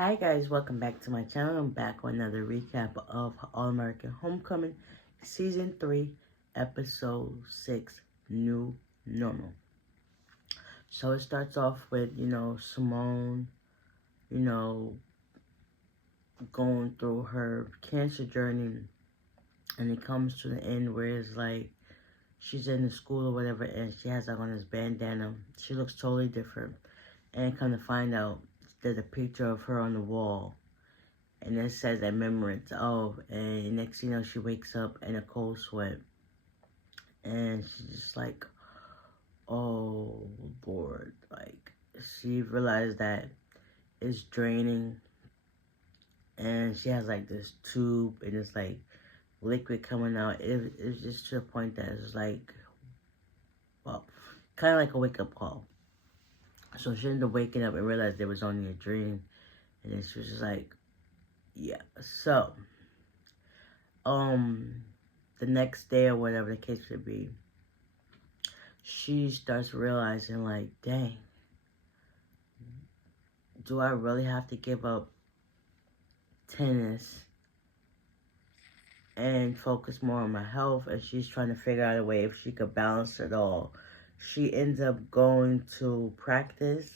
Hi guys, welcome back to my channel. I'm back with another recap of All American Homecoming Season 3, Episode 6, New Normal. So it starts off with, Simone, you know, going through her cancer journey, and it comes to the end where it's like she's in the school or whatever, and she has like on this bandana. She looks totally different, and come to find out there's a picture of her on the wall. And it says that remembrance of, and next thing you know, she wakes up in a cold sweat. And she's just like, oh, Lord. Like, she realized that it's draining. And she has like this tube, and it's like liquid coming out. It's just to the point that it's like, well, kind of like a wake up call. So she ended up waking up and realized it was only a dream. And then she was just like, yeah. So, the next day or whatever the case would be, she starts realizing like, dang, do I really have to give up tennis and focus more on my health? And she's trying to figure out a way if she could balance it all. She ends up going to practice,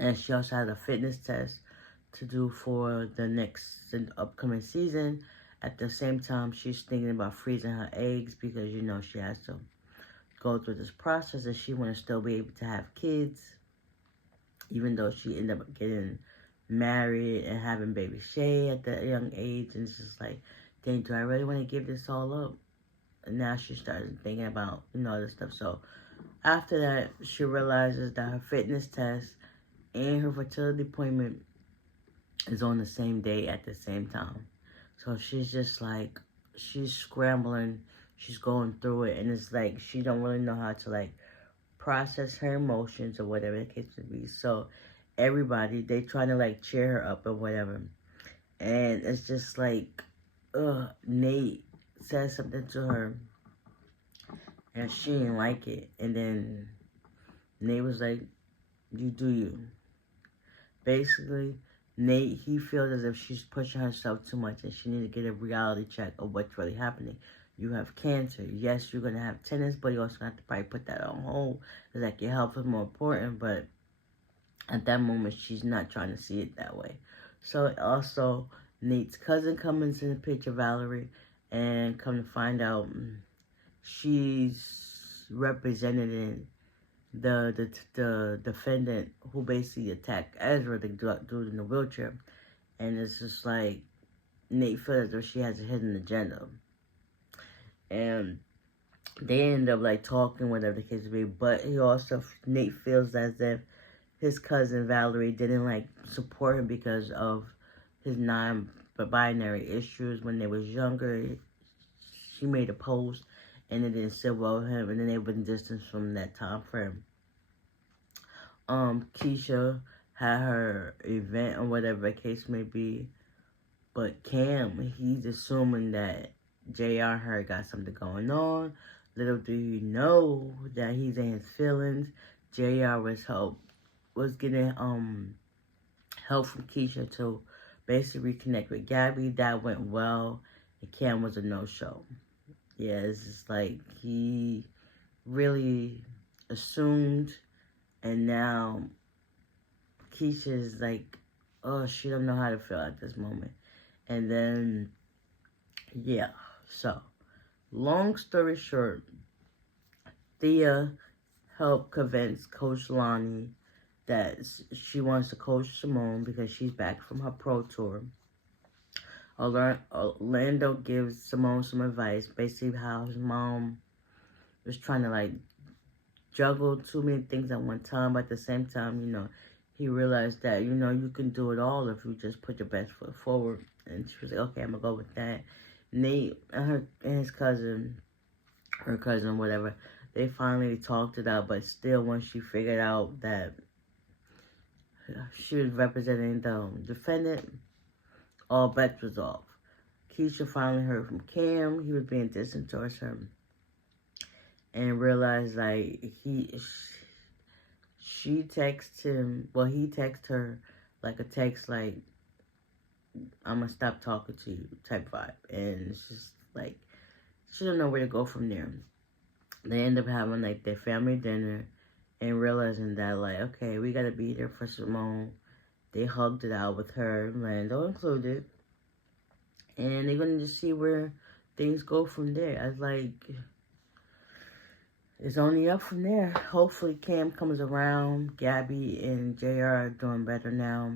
and she also has a fitness test to do for the next upcoming season. At the same time, she's thinking about freezing her eggs because, she has to go through this process and she want to still be able to have kids, even though she ended up getting married and having baby Shay at that young age. And it's just like, dang, do I really want to give this all up? And now she started thinking about, all this stuff. So after that, she realizes that her fitness test and her fertility appointment is on the same day at the same time. So she's just like, she's scrambling, she's going through it, and it's like she don't really know how to like process her emotions or whatever the case would be. So everybody, they trying to like cheer her up or whatever. And it's just like, Nate said something to her and she didn't like it. And then Nate was like, you do you. Basically, Nate, he feels as if she's pushing herself too much and she needs to get a reality check of what's really happening. You have cancer. Yes, you're going to have tennis, but you also have to probably put that on hold. It's like your health is more important, but at that moment, she's not trying to see it that way. So also, Nate's cousin comes in the picture, Valerie, and come to find out, she's representing the defendant who basically attacked Ezra, the dude in the wheelchair. And it's just like, Nate feels as though she has a hidden agenda. And they end up like talking, whatever the case may be. But Nate feels as if his cousin Valerie didn't like support him because of his non-binary issues. When they was younger, she made a post and it didn't sit well with him, and then they've been distanced from that time frame. Keisha had her event or whatever the case may be, but Cam, he's assuming that JR and her got something going on. Little do you know that he's in his feelings. JR was getting help from Keisha to basically reconnect with Gabby. That went well, and Cam was a no-show. Yeah, it's just like he really assumed, and now Keisha is like, oh, she don't know how to feel at this moment. And then, yeah, so, long story short, Thea helped convince Coach Lonnie that she wants to coach Simone because she's back from her pro tour. Orlando gives Simone some advice, basically how his mom was trying to like juggle too many things at one time, but at the same time, he realized that, you can do it all if you just put your best foot forward. And she was like, okay, I'm gonna go with that. Nate and his cousin, her cousin, whatever, they finally talked it out, but still, once she figured out that she was representing the defendant, all bets was off. Keisha finally heard from Cam. He was being distant towards her, and realized like she texted him. Well, he texted her like a text like, I'm gonna stop talking to you type vibe. And it's just like, she don't know where to go from there. They end up having like their family dinner and realizing that like, okay, we gotta be there for Simone. They hugged it out with her, Lando included. And they're gonna just see where things go from there. I was like, it's only up from there. Hopefully Cam comes around. Gabby and JR are doing better now.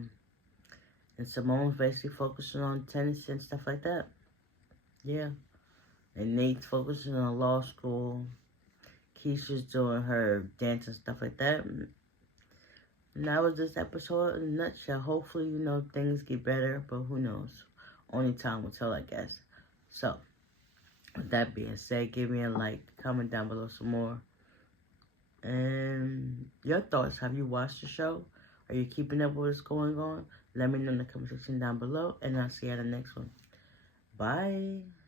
And Simone's basically focusing on tennis and stuff like that. Yeah. And Nate's focusing on law school. Keisha's doing her dance and stuff like that. And that was this episode in a nutshell. Hopefully, things get better, but who knows? Only time will tell, I guess. So, with that being said, give me a like, comment down below some more. And your thoughts, have you watched the show? Are you keeping up with what's going on? Let me know in the comment section down below, and I'll see you at the next one. Bye.